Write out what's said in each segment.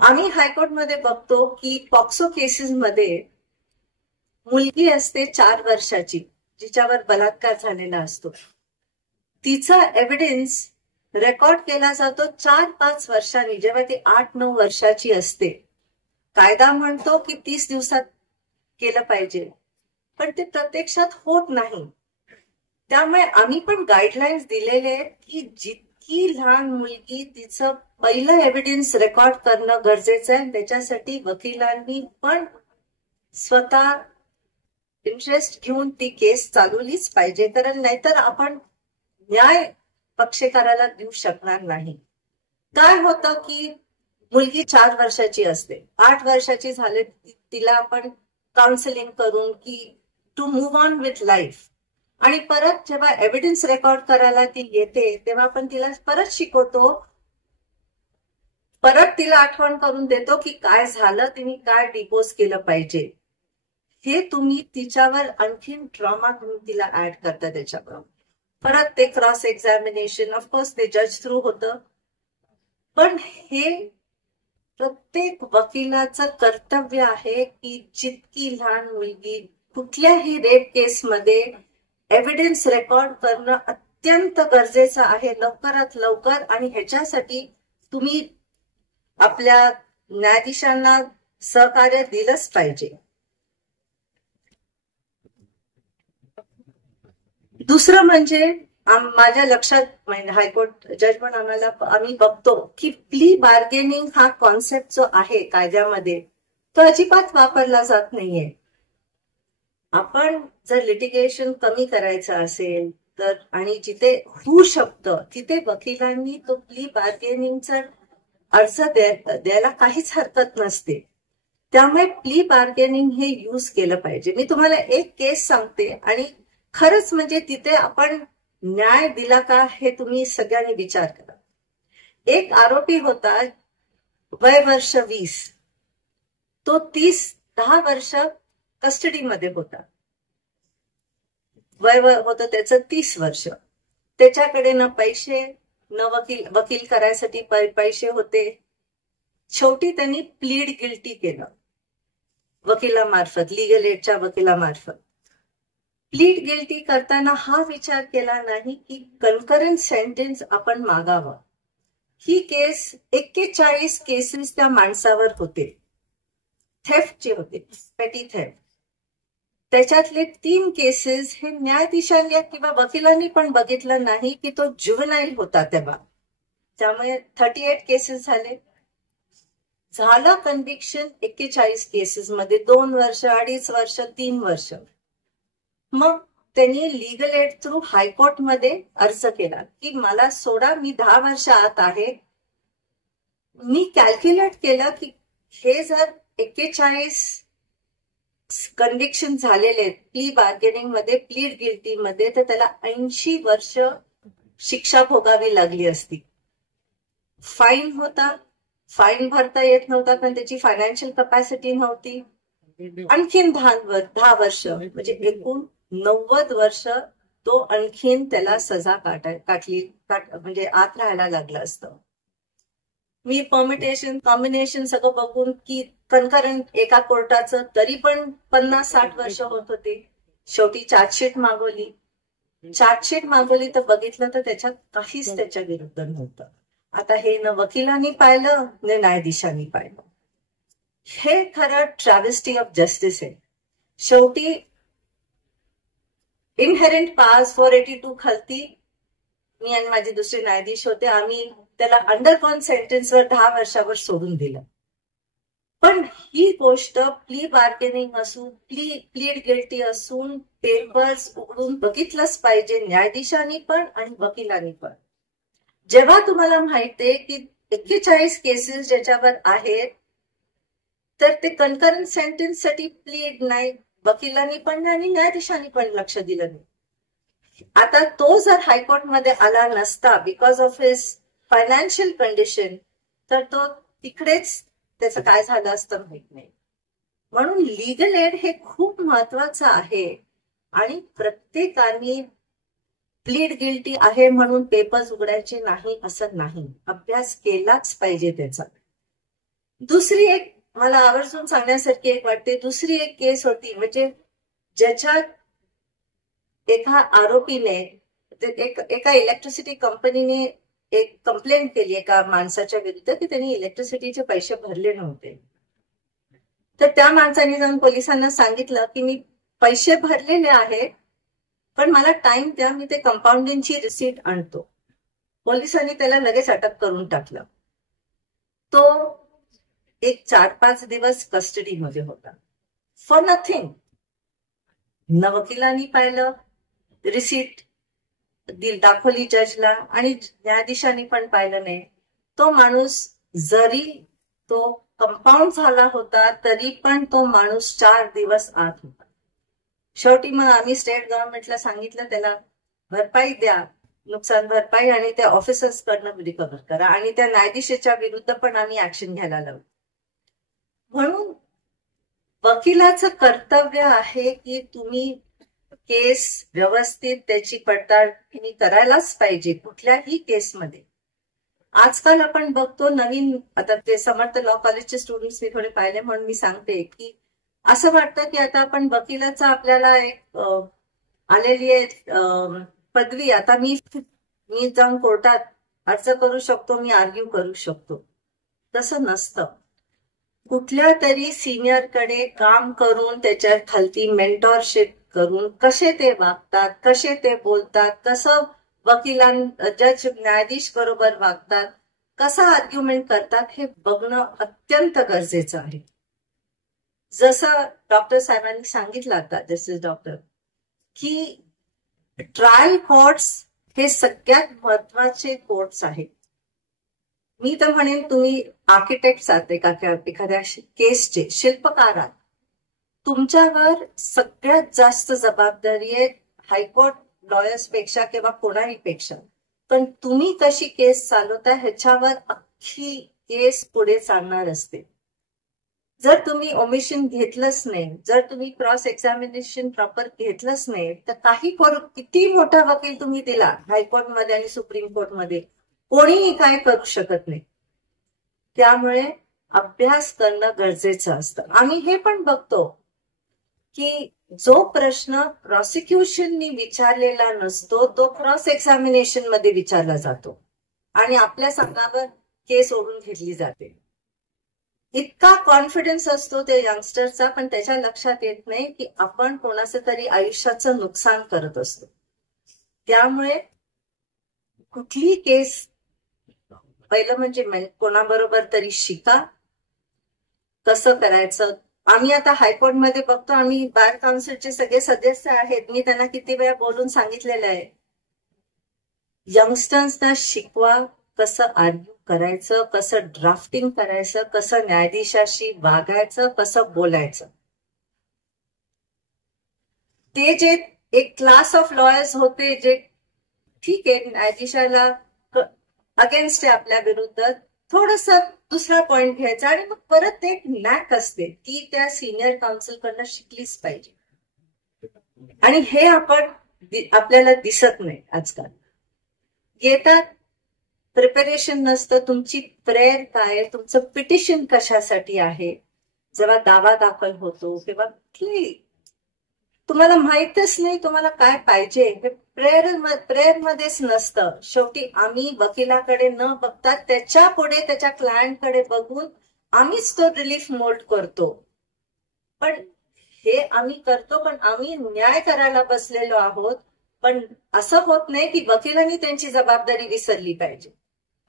आम्ही हायकोर्टमध्ये बघतो की पॉक्सो केसेसमध्ये मुलगी असते 4 वर्षाची, जिच्यावर बलात्कार झालेला असतो. तिचा एव्हिडन्स रेकॉर्ड केला जातो 4-5 वर्षांनी, जेव्हा ती 8-9 वर्षाची असते. कायदा म्हणतो की 30 दिवसात केलं पाहिजे, पण ते प्रत्यक्षात होत नाही. त्यामुळे आम्ही पण गाईडलाईन्स दिलेले आहेत की जितकी लहान मुलगी तिचं पहिलं एव्हिडन्स रेकॉर्ड करणं गरजेचं आहे. त्याच्यासाठी वकिलांनी पण स्वतः इंटरेस्ट घेऊन ती केस चालवलीच पाहिजे, कारण नाहीतर आपण न्याय पक्षकाराला देऊ शकणार नाही. काय होतं की मुलगी 4 वर्षाची असते, 8 वर्षाची झाले तिला आपण काउन्सिलिंग करून की to move on with life, आणि परत जेव्हा एव्हिडन्स रेकॉर्ड करायला ती येते तेव्हा आपण तिला परत शिकवतो, परत तिला आठवण करून देतो की काय झालं, तिने काय डिपोज केलं पाहिजे. हे तुम्ही तिच्यावर आणखीन ट्रॉमा तुम्ही तिला ऍड करता. त्याच्यावर परत ते क्रॉस एक्झामिनेशन, ऑफकोर्स ते जज थ्रू होतं, पण हे प्रत्येक वकिलाचं कर्तव्य आहे की जितकी लहान मुलगी कुठल्याही रेप केसमध्ये एव्हिडन्स रेकॉर्ड करणं अत्यंत गरजेचं आहे, लवकरात लवकर. आणि ह्याच्यासाठी तुम्ही आपल्या न्यायाधीशांना सहकार्य दिलंच पाहिजे. दुसरं म्हणजे माझ्या लक्षात हायकोर्ट जज पण आम्ही बघतो की प्ली बार्गेनिंग हा कॉन्सेप्ट जो आहे कायद्यामध्ये तो अजिबात वापरला जात नाहीये. आपण जर लिटिगेशन कमी करायचं असेल तर, आणि जिथे होऊ शकतं तिथे वकिलांनी तो प्ली बार्गेनिंगचा अर्ज द्यायला काहीच हरकत नसते. त्यामुळे प्ली बार्गेनिंग हे यूज केलं पाहिजे. मी तुम्हाला एक केस सांगते, आणि खरंच म्हणजे तिथे आपण न्याय दिला का हे तुम्ही सगळ्यांनी विचार करा. एक आरोपी होता, वय वर्ष 20, तो 10 वर्ष कस्टडीमध्ये होता. वय होतं त्याचं 30 वर्ष. त्याच्याकडे न पैसे न वकील करायसाठी पैसे होते. शेवटी त्यांनी प्लीड गिल्टी केलं वकिलामार्फत, लिगल एडच्या वकिलामार्फत. प्लीड गिल्टी करताना हा विचार केला नाही की कन्करंट सेंटेन्स आपण मागावं. ही केस 41 केसेस त्या माणसावर होते, थेफ्टचे होते, पेटी थेफ्ट. त्याच्यातले 3 केसेस हे न्यायाधीशांनी किंवा वकिलांनी पण बघितलं नाही की तो जुव्हेनाईल होता तेव्हा. त्यामुळे 38 केसेस झालं कन्व्हिक्शन 41 केसेसमध्ये 2 वर्ष, 2.5 वर्ष, 3 वर्ष. मग त्यांनी लिगल एड थ्रू हायकोर्टमध्ये अर्ज केला की मला सोडा, मी 10 वर्ष आत आहे. मी कॅल्क्युलेट केलं की हे जर 41 कन्व्हिक्शन झालेले प्ली बार्गेनिंग मध्ये, प्लीड गिल्टी मध्ये, तर त्याला 80 वर्ष शिक्षा भोगावी लागली असती. फाईन होता, फाईन भरता येत नव्हता कारण त्याची फायनान्शियल कपॅसिटी नव्हती. आणखीन 10 वर्ष म्हणजे एकूण 90 वर्ष तो आणखीन त्याला सजा काटली म्हणजे आत राहायला लागलं असतं. मी परमिटेशन कॉम्बिनेशन सगळं बघून की कन्करंट एका कोर्टाचं तरी पण 50-60 वर्ष होत होते. शेवटी चार्जशीट मागवली तर बघितलं तर त्याच्यात काहीच त्याच्या विरुद्ध नव्हतं. आता हे न वकिलांनी पाहिलं न न्यायाधीशांनी पाहिलं. हे खरं ट्रॅव्हेस्टी ऑफ जस्टिस आहे. शेवटी इनहेरंट पास 482 खालती मी आणि माझे दुसरे न्यायाधीश होते, आम्ही त्याला अंडरकॉन सेंटेन्सवर 10 वर्षावर सोडून दिलं. पण ही गोष्ट प्ली बार्गेनिंग असून, प्लीड गिल्टी असून पेपर्स उघडून बघितलंच पाहिजे न्यायाधीशांनी पण आणि वकिलांनी पण. जेव्हा तुम्हाला माहितीये की 41 केसेस ज्याच्यावर आहेत तर ते कन्करंट सेंटेन्स साठी प्लीड नाही, वकिलांनी पण नाही आणि न्यायाधीशांनी पण लक्ष दिलं नाही. आता तो जर हायकोर्टमध्ये आला नसता because of his financial condition, तर तो तिकडेच त्याचं काय झालं असतं माहित नाही. म्हणून लीगल एड हे खूप महत्वाचं आहे आणि प्रत्येकाने प्लीड गिल्टी आहे म्हणून पेपर्स उघडायचे नाही असं नाही, अभ्यास केलाच पाहिजे त्याचा. दुसरी एक मला आवर्जून सांगण्यासारखी एक वाटते, दुसरी एक केस होती म्हणजे ज्याच्यात एका आरोपीने एका इलेक्ट्रिसिटी कंपनीने एक कंप्लेंट केली एका माणसाच्या विरुद्ध की त्यांनी इलेक्ट्रिसिटीचे पैसे भरले नव्हते. तर त्या माणसाने जाऊन पोलिसांना सांगितलं की मी पैसे भरलेले आहेत पण मला टाइम द्या, मी ते कंपाऊंडिंगची रिसीट आणतो. पोलिसांनी त्याला लगेच अटक करून टाकलं. तो एक 4-5 दिवस कस्टडीमध्ये होता फॉर नथिंग. न वकिलांनी पाहिलं, रिसीट दाखवली जजला आणि न्यायाधीशांनी पण पाहिलं नाही. तो माणूस जरी तो कंपाऊंड झाला होता तरी पण तो माणूस 4 दिवस आत होता. शेवटी मग आम्ही स्टेट गव्हर्नमेंटला सांगितलं त्याला भरपाई द्या, नुकसान भरपाई, आणि त्या ऑफिसर्स कडनं रिकव्हर करा, आणि त्या न्यायाधीशाच्या विरुद्ध पण आम्ही ऍक्शन घ्यायला लावू. म्हणून वकिलाचं कर्तव्य आहे की तुम्ही केस व्यवस्थित त्याची पडताळणी करायलाच पाहिजे कुठल्याही केसमध्ये. आजकाल आपण बघतो नवीन, आता ते समर्थ लॉ कॉलेजचे स्टुडंट्स मी थोडे पाहिले म्हणून मी सांगते की असं वाटतं की आता आपण वकिलाचा आपल्याला एक आलेली आहे पदवी, आता मी जाऊन कोर्टात अर्ज करू शकतो, मी आर्ग्यू करू शकतो. तसं नसतं. कुठल्या तरी सिनियरकडे काम करून त्याच्या खालती मेंटॉरशिप करून कसे ते वागतात, कसे ते बोलतात, कसं जज न्यायाधीश बरोबर वागतात, कसा आर्ग्युमेंट करतात हे बघणं अत्यंत गरजेचं आहे. जसं डॉक्टर साहेबांनी सांगितलं आता, जस्टिस डॉक्टर, की ट्रायल कोर्ट्स हे सगळ्यात महत्वाचे कोर्ट्स आहेत. मी तर म्हणेन तुम्ही आर्किटेक्ट आहात एखाद्या केसचे, शिल्पकार आहात, तुमच्यावर सगळ्यात जास्त जबाबदारी आहे हायकोर्ट लॉयर्स पेक्षा किंवा कोणाही पेक्षा. पण तुम्ही कशी केस चालवता ह्याच्यावर अख्खी केस पुढे चालणार असते. जर तुम्ही ओमिशन घेतलंच नाही, जर तुम्ही क्रॉस एक्झामिनेशन प्रॉपर घेतलंच नाही, तर किती मोठा वकील तुम्ही दिला हायकोर्टमध्ये आणि सुप्रीम कोर्टमध्ये, कोणीही काय करू शकत नाही. त्यामुळे अभ्यास करणं गरजेचं असतं. आम्ही हे पण बघतो की जो प्रश्न प्रॉसिक्युशननी विचारलेला नसतो तो क्रॉस एक्झामिनेशन मध्ये विचारला जातो आणि आपल्या संघावर केस ओढून घेतली जाते. इतका कॉन्फिडन्स असतो त्या यंगस्टरचा, पण त्याच्या लक्षात येत नाही की आपण कोणाचं तरी आयुष्याचं नुकसान करत असतो. त्यामुळे कुठली केस पहिलं म्हणजे कोणाबरोबर तरी शिका कसं करायचं. आम्ही आता हायकोर्टमध्ये बघतो, आम्ही बार काउन्सिलचे सगळे सदस्य आहेत, मी त्यांना किती वेळा बोलून सांगितलेलं आहे, यंगस्टर्सना शिकवा कसं आर्ग्यू करायचं, कसं ड्राफ्टिंग करायचं, कसं न्यायाधीशाशी वागायचं, कसं बोलायचं. ते जे एक क्लास ऑफ लॉयर्स होते जे ठीक आहे न्यायाधीशाला अगेन्स्ट आहे आपल्या विरुद्ध, थोडस दुसरा पॉइंट घ्यायचा आणि मग परत एक नॅक असते ती त्या सिनियर काउन्सिल कडनं शिकलीच पाहिजे. आणि हे आपल्याला दिसत नाही आजकाल. येतात, प्रिपरेशन नसतं, तुमची प्रेयर काय, तुमचं पिटिशन कशासाठी आहे, जेव्हा दावा दाखल होतो किंवा तुम्हाला माहितच नाही तुम्हाला काय पाहिजे, हे प्रेयर मध्येच नसतं. शेवटी आम्ही वकिलाकडे न बघता त्याच्या पुढे त्याच्या क्लायंटकडे बघून आम्हीच तो रिलीफ मोल्ड करतो. पण हे आम्ही करतो, पण आम्ही न्याय करायला बसलेलो आहोत. पण असं होत नाही की वकिलांनी त्यांची जबाबदारी विसरली पाहिजे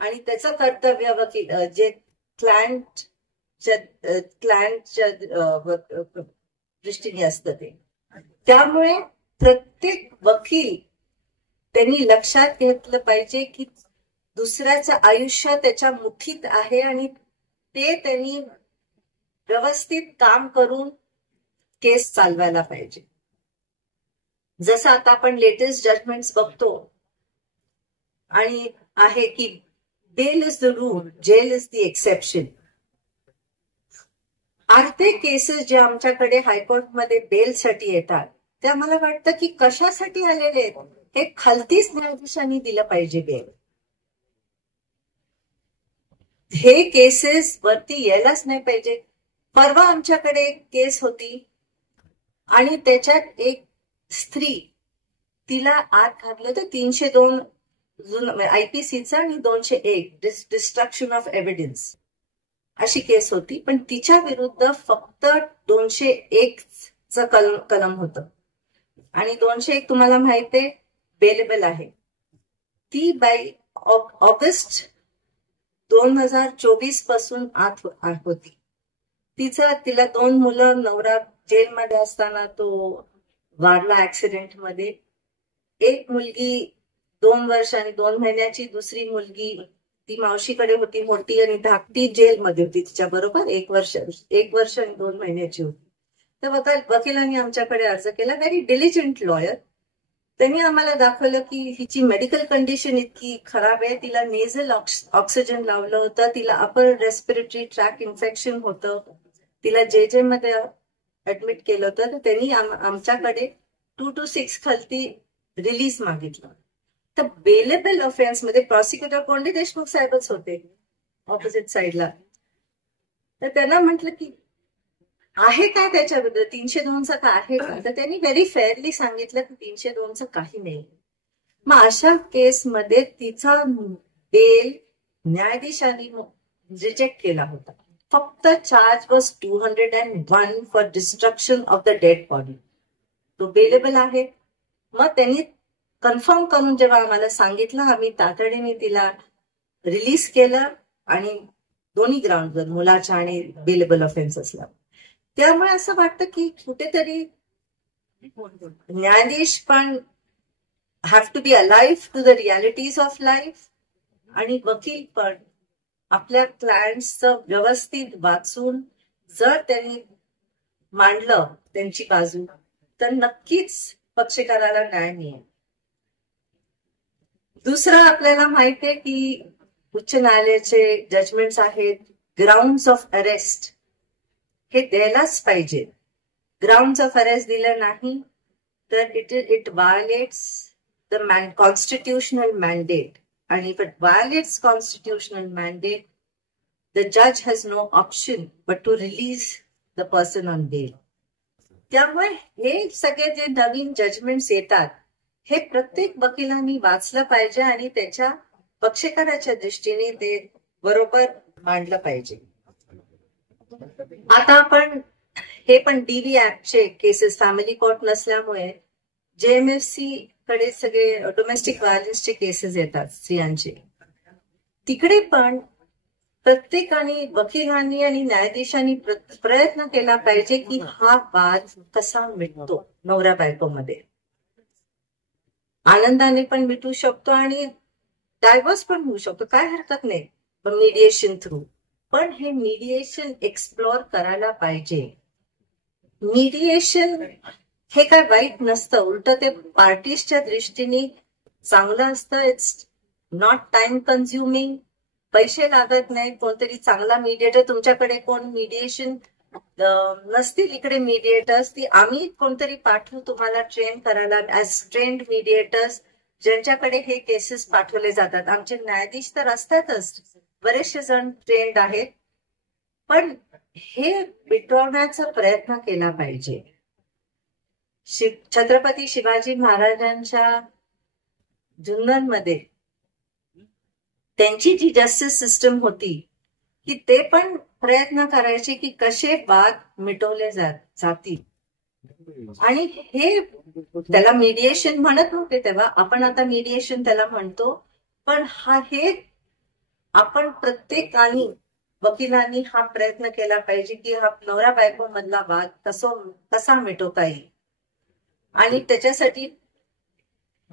आणि त्याचं कर्तव्य वकील जे क्लायंटच्या दृष्टीने असतं ते. त्यामुळे प्रत्येक वकील त्यांनी लक्षात घेतलं पाहिजे की दुसऱ्याचं आयुष्य त्याच्या मुठीत आहे आणि ते त्यांनी व्यवस्थित काम करून केस चालवायला पाहिजे. जसं आता आपण लेटेस्ट जजमेंट्स बघतो आणि आहे की bail is the rule, jail is the exception. अर्धे केसेस जे आमच्याकडे हायकोर्टमध्ये बेलसाठी येतात त्या मला वाटतं की कशासाठी आलेले आहेत, हे खालतीच न्यायाधीशांनी दिलं पाहिजे बेल. हे केसेस वरती यायलाच नाही पाहिजे. परवा आमच्याकडे एक केस होती आणि त्याच्यात एक स्त्री, तिला आत घातलं होतं 302 IPCचा आणि 201 डिस्ट्रक्शन ऑफ एव्हिडन्स अशी केस होती. पण तिच्या विरुद्ध फक्त 201 कलम होतं आणि 201 तुम्हाला माहिती आहे बेलेबल आहे. ती बाई ऑगस्ट 2024 पासून आत होती. तिला 2 मुलं, नवरा जेलमध्ये असताना तो वारला ऍक्सिडेंट मध्ये. एक मुलगी 2 वर्ष आणि 2 महिन्याची, दुसरी मुलगी ती मावशीकडे होती मोठी आणि धाकटी जेलमध्ये होती तिच्या बरोबर 1 वर्ष आणि 2 महिन्याची होती. तर वकिलांनी आमच्याकडे अर्ज केला. Very diligent lawyer. त्यांनी आम्हाला दाखवलं की हिची मेडिकल कंडिशन इतकी खराब आहे, तिला नेझल ऑक्सिजन लावलं होतं, तिला अपर रेस्पिरेटरी ट्रॅक इन्फेक्शन होतं, तिला जे मध्ये ऍडमिट केलं होतं. तर त्यांनी आमच्याकडे 226 खालती रिलीज मागितलं. तर बेलेबल ऑफेन्स मध्ये प्रॉसिक्युटर कोंडी देशमुख साहेबच होते ऑपोजिट साइडला. तर त्यांना म्हटलं की आहे काय त्याच्याबद्दल, 302चं का आहे का? तर त्यांनी व्हेरी फेअरली सांगितलं की 302चं काही नाही. मग अशा केसमध्ये तिचा बेल न्यायाधीशांनी रिजेक्ट केला होता. फक्त charge was 201 for destruction of the dead body. तो बेलेबल आहे. मग त्यांनी कन्फर्म करून जेव्हा आम्हाला सांगितलं, आम्ही तातडीने तिला रिलीज केलं आणि दोन्ही ग्राउंडवर, मुलाच्या आणि बेलेबल ऑफेन्स असला. त्यामुळे असं वाटतं की कुठेतरी न्यायाधीश पण have to be alive to the realities of life आणि वकील पण आपल्या क्लायंट्सचं व्यवस्थित वाचून जर त्यांनी मांडलं त्यांची बाजू तर नक्कीच पक्षकाराला न्याय मिळेल. दुसरं आपल्याला माहिती आहे की उच्च न्यायालयाचे जजमेंट्स आहेत, ग्राउंड्स ऑफ अरेस्ट हे द्यायलाच पाहिजे. ग्राउंड्स ऑफ अरेस्ट दिलं नाही तर it violates the constitutional mandate, आणि if it violates constitutional mandate the judge has no option but to release the person on bail. त्यामुळे हे सगळे जे नवीन जजमेंट्स येतात हे प्रत्येक वकिलांनी वाचलं पाहिजे आणि त्याच्या पक्षकाराच्या दृष्टीने ते बरोबर मांडलं पाहिजे. आता आपण हे पण DV ऍक्टचे केसेस, फॅमिली कोर्ट नसल्यामुळे JMFC कडे सगळे डोमेस्टिक व्हायलन्सचे केसेस येतात स्त्रियांचे. तिकडे पण प्रत्येकाने, वकिलांनी आणि न्यायाधीशांनी प्रयत्न केला पाहिजे की हा वाद कसा मिटतो नवरा बायकोमध्ये. आनंदाने पण मिटू शकतो आणि डायव्हर्स पण होऊ शकतो, काय हरकत नाही मीडिएशन थ्रू. पण हे मीडिएशन एक्सप्लोर करायला पाहिजे. मीडिएशन हे काय वाईट नसतं, उलट ते पार्टीजच्या दृष्टीने चांगलं असतं. इट्स नॉट टाइम कन्झ्युमिंग, पैसे लागत नाही. कोणतरी चांगला मीडिएटर, तुमच्याकडे कोण मीडिएशन नसतील इकडे मीडिएटर्स, ती आम्ही कोणतरी पाठवू तुम्हाला ट्रेन करायला ऍज ट्रेन्ड मीडिएटर्स, ज्यांच्याकडे हे केसेस पाठवले जातात. आमचे न्यायाधीश तर असतातच, बरेचसे जण ट्रेन्ड आहेत, पण हे मिटवण्याचा प्रयत्न केला पाहिजे. छत्रपती शिवाजी महाराजांच्या जुन्नरमध्ये त्यांची जी जस्टिस सिस्टम होती की ते पण प्रयत्न करायचे की कसे वाद मिटवले जातील. आणि हे त्याला मीडिएशन म्हणत नव्हते तेव्हा, आपण आता मीडिएशन त्याला म्हणतो. पण हे आपण प्रत्येकाने, वकिलांनी हा प्रयत्न केला पाहिजे की हा नवरा बायको मधला वाद कसा मिटवता येईल. आणि त्याच्यासाठी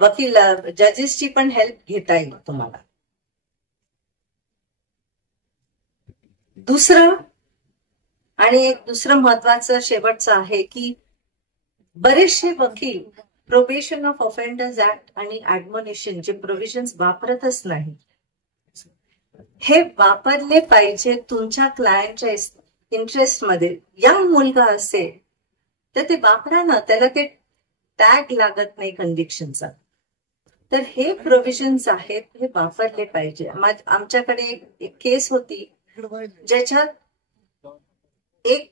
वकील जजेसची पण हेल्प घेता येईल तुम्हाला. दुसरं महत्वाचं शेवटचं आहे की बरेचसे वकील प्रोबेशन ऑफ ऑफेंडर्स ऍक्ट आणि ऍडमोनिशन जे प्रोव्हिजन्स वापरतच नाही. हे वापरले पाहिजे तुमच्या क्लायंटच्या इंटरेस्ट मध्ये. यंग मुलगा असेल तर ते वापरा ना, त्याला ते टॅग लागत नाही कन्व्हिक्शनचा. तर हे प्रोव्हिजन्स आहेत, हे वापरले पाहिजे. आमच्याकडे एक केस होती ज्याच्यात एक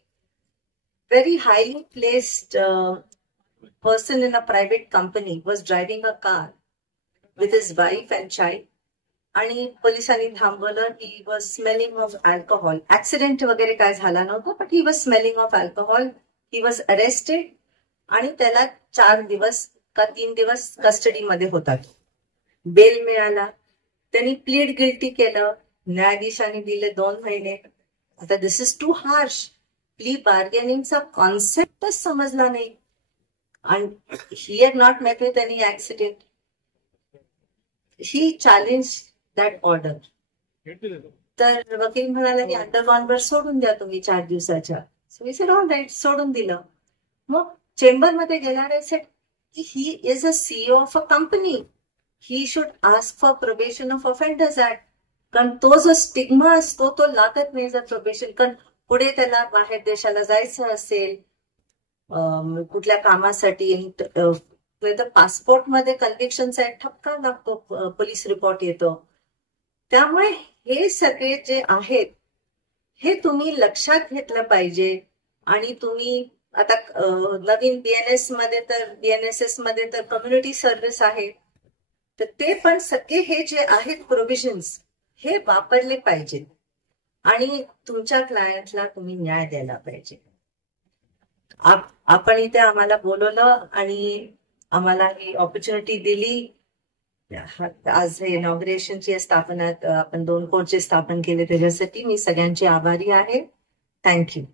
very highly placed person in a private company was driving a car with his wife and child. आणि पोलिसांनी थांबवलं. He was smelling of alcohol. Accident वगैरे काय झाला नव्हता, but he was smelling of alcohol. He was arrested आणि त्याला 4 दिवस का 3 दिवस कस्टडीमध्ये होता. बेल मिळाला. त्यांनी प्लीड गिल्टी केलं. न्यायाधीशांनी दिले 2 महिने. आता दिस इज टू हार्श. प्ली बार्गेनिंगचा कॉन्सेप्टच समजला नाही. And he had not met with any accident. He challenged that order. तर वकील म्हणाला की अंडरग्राउंडवर सोडून द्या तुम्ही 4 दिवसाच्या. So we said all right, सोडून दिलं. मग चेंबरमध्ये गेल्यावर सेड की he is a CEO of a company. He should ask for probation of offenders act. कारण तो जो स्टिग्मा असतो तो लागत नाही जर प्रोबेशन. कारण पुढे त्याला बाहेर देशाला जायचं असेल कुठल्या कामासाठी, तर पासपोर्टमध्ये कन्व्हिक्शनचा एक ठपका लागतो, पोलीस रिपोर्ट येतो. त्यामुळे हे सगळे जे आहेत हे तुम्ही लक्षात घेतलं पाहिजे. आणि तुम्ही आता नवीन बीएनएस मध्ये तर कम्युनिटी सर्व्हिस आहे, तर ते पण सगळे हे जे आहेत प्रोव्हिजन्स हे वापरले पाहिजेत. आणि तुमच्या क्लायंटला तुम्ही न्याय द्यायला पाहिजे. आपण इथे आम्हाला बोलवलं आणि आम्हाला ही ऑपॉर्च्युनिटी दिली. आज इनॉग्रेशनची स्थापना आपण 2 कोर्टचे स्थापन केले त्याच्यासाठी मी सगळ्यांची आभारी आहे. थँक्यू.